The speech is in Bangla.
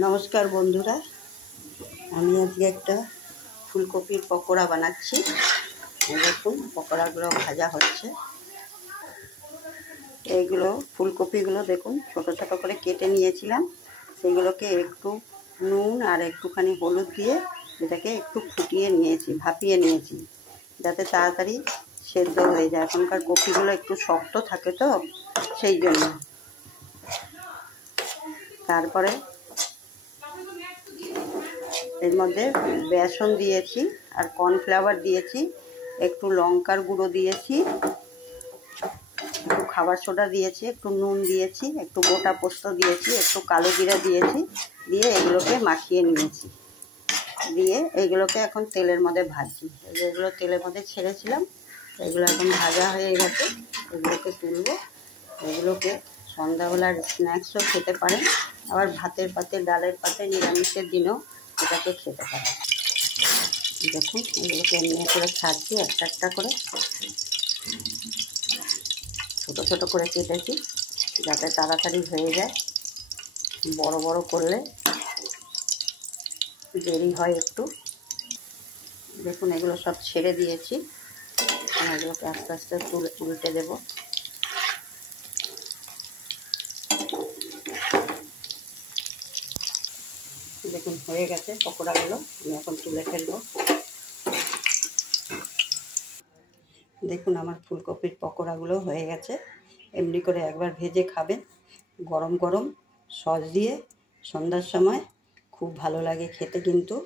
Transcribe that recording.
নমস্কার বন্ধুরা, আমি আজকে একটা ফুলকপির পকোড়া বানাচ্ছি। দেখুন পকোড়াগুলো ভাজা হচ্ছে। এইগুলো ফুলকপিগুলো দেখুন ছোট ছোট করে কেটে নিয়েছিলাম। সেগুলোকে একটু নুন আর একটুখানি হলুদ দিয়ে এটাকে একটু ফুটিয়ে নিয়েছি, ভাপিয়ে নিয়েছি, যাতে তাড়াতাড়ি সেদ্ধ হয়ে যায়। এখনকার কপিগুলো একটু শক্ত থাকে তো, সেই জন্য। তারপরে এর মধ্যে বেসন দিয়েছি আর কর্নফ্লাওয়ার দিয়েছি, একটু লঙ্কার গুঁড়ো দিয়েছি, একটু খাবার সোডা দিয়েছি, একটু নুন দিয়েছি, একটু গোটা পোস্ত দিয়েছি, একটু কালো জিরা দিয়েছি, দিয়ে এগুলোকে মাখিয়ে নিয়েছি। দিয়ে এইগুলোকে এখন তেলের মধ্যে ভাজছি। এগুলো তেলের মধ্যে ছেড়েছিলাম, এগুলো এখন ভাজা হয়ে গেছে। এগুলোকে তুলবো। এগুলোকে সন্ধ্যাবেলার স্ন্যাক্সও খেতে পারেন, আবার ভাতের পাতে, ডালের পাতে, নিরামিষের দিনেও এটাকে খেতে পারেন। দেখুন এগুলোকে এমনি করে ছাড়ছি একটা একটা করে, ছোট ছোট করে কেটেছি যাতে তাড়াতাড়ি হয়ে যায়। বড় বড় করলে দেরি হয় একটু। দেখুন এগুলো সব ছেড়ে দিয়েছি, এগুলোকে আস্তে আস্তে উল্টে দেব। দেখুন হয়ে গেছে পকোড়াগুলো, আমি এখন তুলে ফেলবো। দেখুন আমার ফুলকপির পকোড়াগুলো হয়ে গেছে। এমনি করে একবার ভেজে খাবেন, গরম গরম সস দিয়ে সন্ধ্যার সময়, খুব ভালো লাগে খেতে কিন্তু।